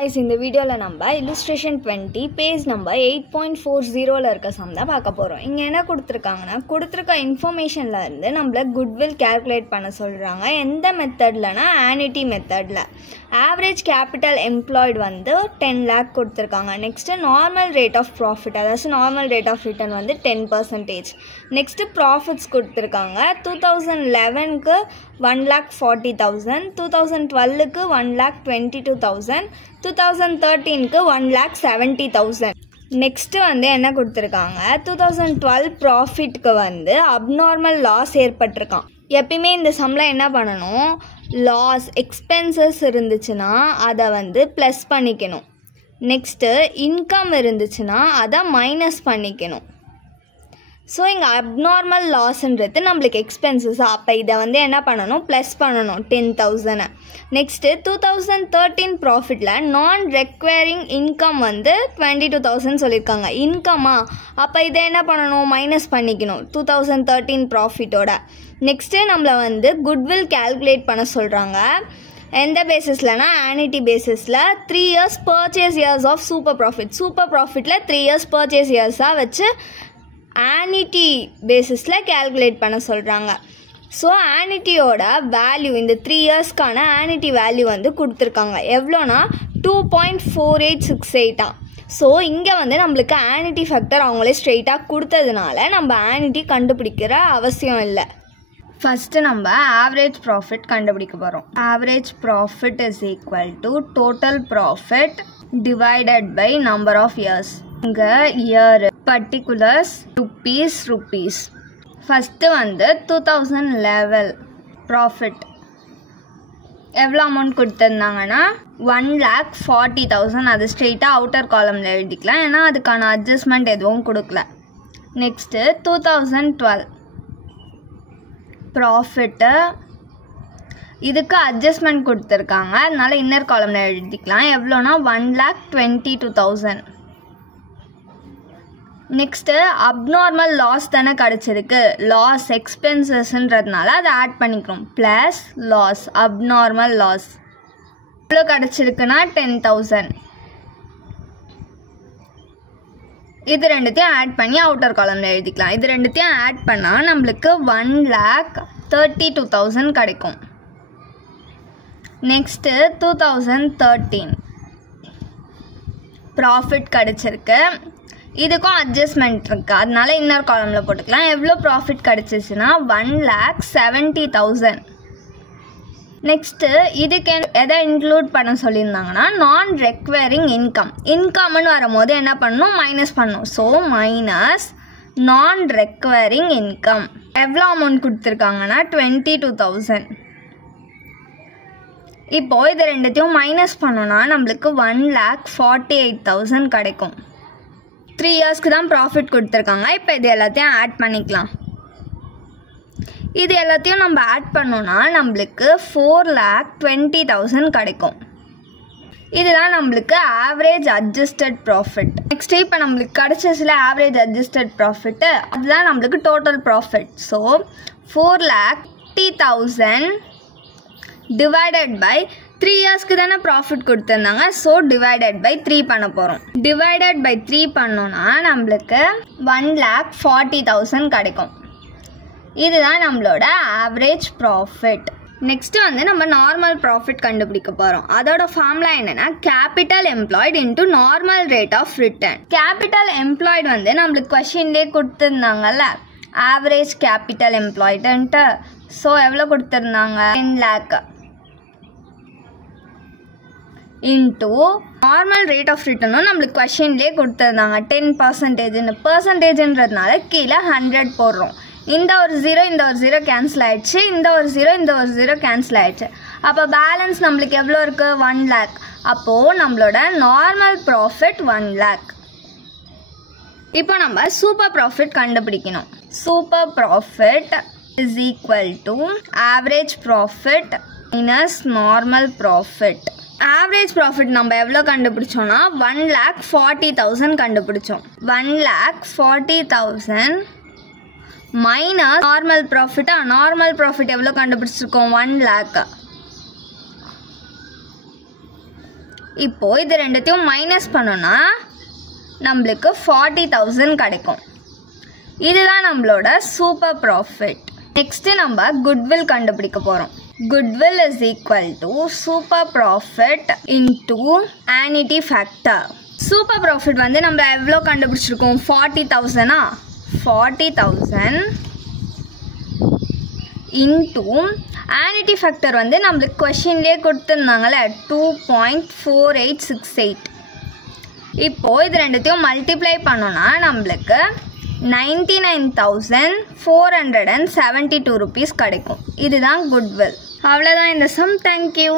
guys, இந்த வீடியோல நம்ம illustration 20 பேஜ் நம்பர் 8.40ல இருக்க சம் தான் பார்க்க போறோம். இங்க என்ன கொடுத்திருக்காங்கன்னா கொடுத்திருக்க இன்ஃபர்மேஷன்ல இருந்து நம்மள goodwill calculate பண்ண சொல்றாங்க. எந்த மெத்தட்லனா annuity மெத்தட்ல. average capital employed வந்து 10 lakh கொடுத்திருக்காங்க. Next normal rate of profit அதாவது normal rate of return வந்து 10%. நெக்ஸ்ட் profits கொடுத்திருக்காங்க. 2011க்கு 1,40,000, 2012க்கு 1,22,000, 2013க்கு 1,70,000. நெக்ஸ்ட் வந்து என்ன கொடுத்துருக்காங்க 2012 ப்ராஃபிட்க்கு வந்து அப்நார்மல் லாஸ் ஏற்பட்டிருக்கான். எப்பயுமே இந்த சம்மில் என்ன பண்ணணும், லாஸ் எக்ஸ்பென்சஸ் இருந்துச்சுன்னா அதை வந்து ப்ளஸ் பண்ணிக்கணும். நெக்ஸ்ட்டு இன்கம் இருந்துச்சுன்னா அதை மைனஸ் பண்ணிக்கணும். ஸோ இங்கே அப்நார்மல் லாஸ்ன்றது நம்மளுக்கு எக்ஸ்பென்சஸ், அப்போ இதை வந்து என்ன பண்ணணும், ப்ளஸ் பண்ணணும் 10,000. நெக்ஸ்ட்டு 2013 ப்ராஃபிட்டில் நான் ரெக்வயரிங் இன்கம் வந்து 22,000 சொல்லியிருக்காங்க. இன்கம்மா, அப்போ இதை என்ன பண்ணணும், மைனஸ் பண்ணிக்கணும் 2013 ப்ராஃபிட்டோட. நெக்ஸ்ட்டு நம்மளை வந்து குட்வில் கேல்குலேட் பண்ண சொல்கிறாங்க. எந்த பேசிஸ்லனா ஆனிட்டி பேசிஸில் 3 years purchase years of super ப்ராஃபிட்டில் 3 years பர்ச்சேஸ் இயர்ஸாக வச்சு ஆனிட்டி பேசிஸில் கேல்குலேட் பண்ண சொல்கிறாங்க. ஸோ ஆனிட்டியோட வேல்யூ இந்த 3 இயர்ஸ்க்கான ஆனிட்டி வேல்யூ வந்து கொடுத்துருக்காங்க. எவ்வளோனா 2.4868. ஸோ இங்கே வந்து நம்மளுக்கு ஆனிட்டி ஃபேக்டர் அவங்களே ஸ்ட்ரெயிட்டாக கொடுத்ததுனால நம்ம ஆனிட்டி கண்டுபிடிக்கிற அவசியம் இல்லை. ஃபஸ்ட்டு நம்ம ஆவரேஜ் ப்ராஃபிட் கண்டுபிடிக்க போகிறோம். Average profit is equal to total profit divided by number of years. இங்கே இயர் பர்டிகுலர்ஸ் ருப்பீஸ். ஃபஸ்ட்டு வந்து 2011 ப்ராஃபிட் எவ்வளோ அமௌண்ட் கொடுத்துருந்தாங்கன்னா 1,40,000. அது ஸ்ட்ரெயிட்டாக அவுட்டர் காலமில் எழுதிக்கலாம், ஏன்னா அதுக்கான அட்ஜஸ்ட்மெண்ட் எதுவும் கொடுக்கல. நெக்ஸ்ட்டு 2012 ப்ராஃபிட்டு, இதுக்கு அட்ஜஸ்ட்மெண்ட் கொடுத்துருக்காங்க, அதனால இன்னர் காலமில் எழுதிக்கலாம். எவ்வளோனா 1,22,000. நெக்ஸ்ட்டு அப்நார்மல் லாஸ் தானே கிடச்சிருக்கு, லாஸ் எக்ஸ்பென்சஸ்ன்றதுனால அதை ஆட் பண்ணிக்கிறோம். ப்ளஸ் லாஸ், அப்நார்மல் லாஸ் எவ்வளோ கிடச்சிருக்குன்னா 10,000. இது ரெண்டுத்தையும் ஆட் பண்ணி அவுட்டர் காலமில் எழுதிக்கலாம். இது ரெண்டுத்தையும் ஆட் பண்ணால் நம்மளுக்கு 1,32,000 கிடைக்கும். நெக்ஸ்ட்டு 2013 ப்ராஃபிட் கிடச்சிருக்கு, இதுக்கும் அட்ஜஸ்ட்மெண்ட் இருக்குது, அதனால இன்னர் காலமில் போட்டுக்கலாம். எவ்வளோ ப்ராஃபிட் கிடச்சிச்சுன்னா 1,70,000. நெக்ஸ்ட்டு இதுக்கு எதை இன்க்ளூட் பண்ண சொல்லியிருந்தாங்கன்னா நான் ரெக்வயரிங் இன்கம்னு வரும்போது என்ன பண்ணணும், மைனஸ் பண்ணணும். ஸோ மைனஸ் நான் ரெக்வயரிங் இன்கம். எவ்வளோ அமௌண்ட் கொடுத்துருக்காங்கன்னா 22,000. இப்போது இது ரெண்டுத்தையும் மைனஸ் பண்ணோன்னா நம்மளுக்கு 1,48,000 கிடைக்கும். 3 இயர்ஸ்க்கு தான் ப்ராஃபிட் கொடுத்துருக்காங்க. இப்போ இது எல்லாத்தையும் ஆட் பண்ணிக்கலாம். இது எல்லாத்தையும் நம்ம ஆட் பண்ணோன்னா நம்மளுக்கு 4,20,000 கிடைக்கும். இதுதான் நம்மளுக்கு ஆவரேஜ் அட்ஜஸ்டட் ப்ராஃபிட். நெக்ஸ்ட் இப்போ நம்மளுக்கு கிடைச்சதுல ஆவரேஜ் அட்ஜஸ்டட் ப்ராஃபிட்டு, அதுதான் நம்மளுக்கு total profit. So 4,50,000 divided by 3 இயர்ஸ்க்கு தானே ப்ராஃபிட் கொடுத்துருந்தாங்க. ஸோ டிவைடட் பை 3 பண்ண போகிறோம். டிவைடட் பை 3 பண்ணோன்னா நம்மளுக்கு 1,40,000 கிடைக்கும். இதுதான் நம்மளோட ஆவரேஜ் ப்ராஃபிட். நெக்ஸ்ட்டு வந்து நம்ம நார்மல் ப்ராஃபிட் கண்டுபிடிக்க போகிறோம். அதோட ஃபார்முலா என்னென்னா capital employed into normal rate of return. Capital employed வந்து நம்மளுக்கு கொஷின்லேயே கொடுத்துருந்தாங்கல்ல, ஆவரேஜ் கேபிட்டல் எம்ப்ளாய்டுன்ட்டு. ஸோ எவ்வளோ கொடுத்துருந்தாங்க, 10 lakh into normal rate of ரிட்டர்னும் நம்மளுக்கு கொஷின்லேயே கொடுத்துருந்தாங்க 10%. பர்சன்டேஜ்ன்றதுனால கீழே 100 போடுறோம். இந்த ஒரு 0 இந்த ஒரு 0 கேன்சல் ஆகிடுச்சு, இந்த ஒரு 0 இந்த ஒரு 0 கேன்சல் ஆகிடுச்சு. அப்போ பேலன்ஸ் நம்மளுக்கு எவ்வளோ இருக்குது, 1 lakh. அப்போது நம்மளோட நார்மல் ப்ராஃபிட் 1 lakh. இப்போ நம்ம சூப்பர் ப்ராஃபிட் கண்டுபிடிக்கணும். Super profit is equal to average profit minus normal profit. Average profit நம்ம எவ்வளோ கண்டுபிடிச்சோன்னா 1,40,000 கண்டுபிடிச்சோம். 1,40,000 மைனஸ் நார்மல் ப்ராஃபிட்டா, நார்மல் ப்ராஃபிட் எவ்வளோ கண்டுபிடிச்சிருக்கோம் 1 lakh. இப்போது இது ரெண்டுத்தையும் மைனஸ் பண்ணோன்னா நம்மளுக்கு 40,000 கிடைக்கும். இதுதான் நம்மளோட சூப்பர் ப்ராஃபிட். நெக்ஸ்ட்டு நம்ம குட்வில் கண்டுபிடிக்க போகிறோம். Goodwill is equal to super profit into ஆனிட்டி factor. Super profit வந்து நம்ம எவ்வளோ கண்டுபிடிச்சிருக்கோம்? 40,000. 40,000 இன்டூ ஆனிட்டி ஃபேக்டர் வந்து நம்மளுக்கு கொஷின்லேயே கொடுத்துருந்தாங்களே 2.4868. இப்போது இது ரெண்டுத்தையும் மல்டிப்ளை பண்ணோன்னா நம்மளுக்கு 99,472 rupees கிடைக்கும். இதுதான் குட்வில். அவ்வளோதான் இந்த சம். தேங்க்யூ.